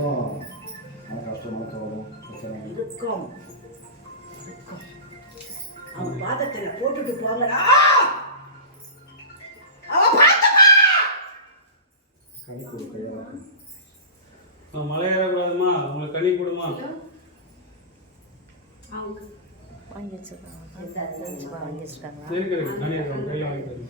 இருக்கும் கஷ்டமான தோணும் இருக்கும் அவன் பாதத்தில் போட்டுட்டு போங்கடா. கனி கொடு கையால் மழை ஏறக்கூடாதுமா, உங்களுக்கு கனி கொடுமா. வாங்கி வச்சிருக்காங்க, வாங்கி வச்சிருக்காங்க. இருக்கு கனி இருக்கு, கையில் வாங்கி தருங்க.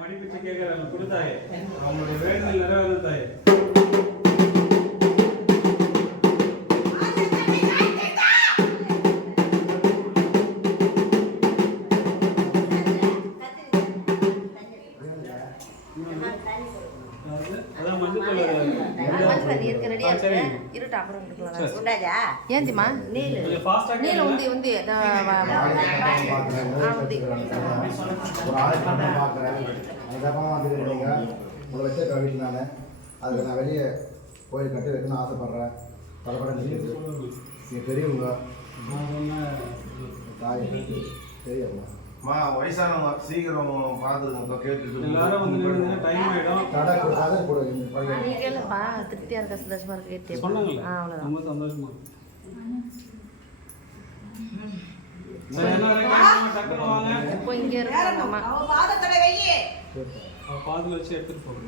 மடிப்பிச்சு கேட்கறாங்க, கொடுத்தாயே அவங்களுடைய வேண்டுதல் நிறைவேறும் தாயே. ఏంటిమా నీళ్ళు ఉంది ఉంది உங்களை வச்ச வீட்டில் நான் அதுக்கு நான் வெளியே கோயில் கட்டி வைக்கணும்னு ஆசைப்பட்றேன். பலப்படம் நிற்கிறது நீங்கள் பெரியவங்க தாய் பெரியவங்க வயசானவங்க சீக்கிரம் பார்த்துருங்க கேட்டு எல்லாரும் வந்து டைம் ஆகிடும். தடை கூட நீ கேளுப்பா, திருப்தியாக இருக்க சந்தோஷமா இருக்கு கேட்டு சொன்னாங்களே அவ்வளோதான். ரொம்ப சந்தோஷமா டக்குனு வாங்க. இப்போ இங்கே இருக்காங்க அம்மா, அவன் பாதத்தில் வையே. பாதில் வச்சு எடுத்துட்டு போகிறோம்.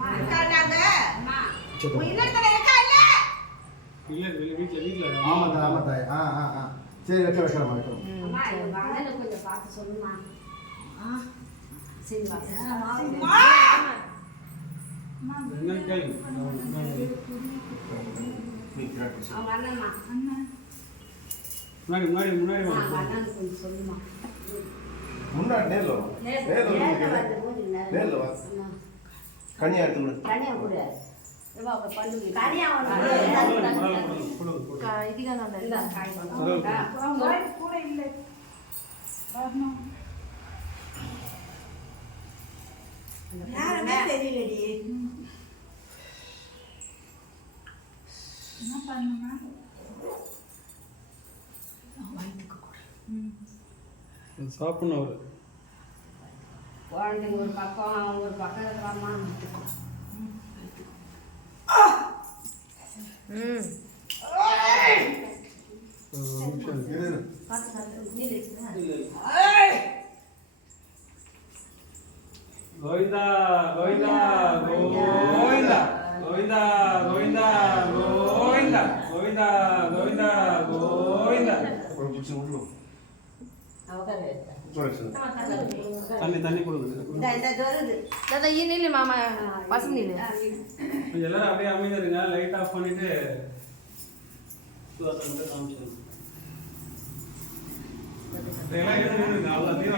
இல்லை வீட்டில் வீட்டில் ஆமாம் ஆமாம் தாய் சரி வைக்கிறோம் வைக்கிறோம். கொஞ்சம் பார்த்து சொல்லுமா. சரி என்ன கேளுங்க. முன்னாடி முன்னாடி முன்னாடி வாங்க. கொஞ்சம் சொல்லுமா. முன்னாடி நேரில் வரும் நேரில் வா கனியா எடுத்து தனியாக கூட இதுதான் கூட இல்லை யாருமே தெரியலடி. என்ன பண்ணுமா சாப்பிடணும் அவர். குழந்தைங்க ஒரு பக்கம் அவங்க ஒரு பக்கம் இருக்கிறாமா. கோவிந்தா கோவிந்தா கோவிந்தா கோவிந்தா கோவிந்தா கோவிந்தா கோவிந்தா கோவிந்தா கோவிந்தா. தண்ணி தண்ணி கொடுக்குது. தாத்தா ஈ நீலு மாமா பசங்க நீலு எல்லாரும் அப்படியே அமைதிருங்க. லைட் ஆஃப் பண்ணிட்டு காமிச்சிருங்க. எல்லாம் எழுந்துருங்க. அவ்வளோ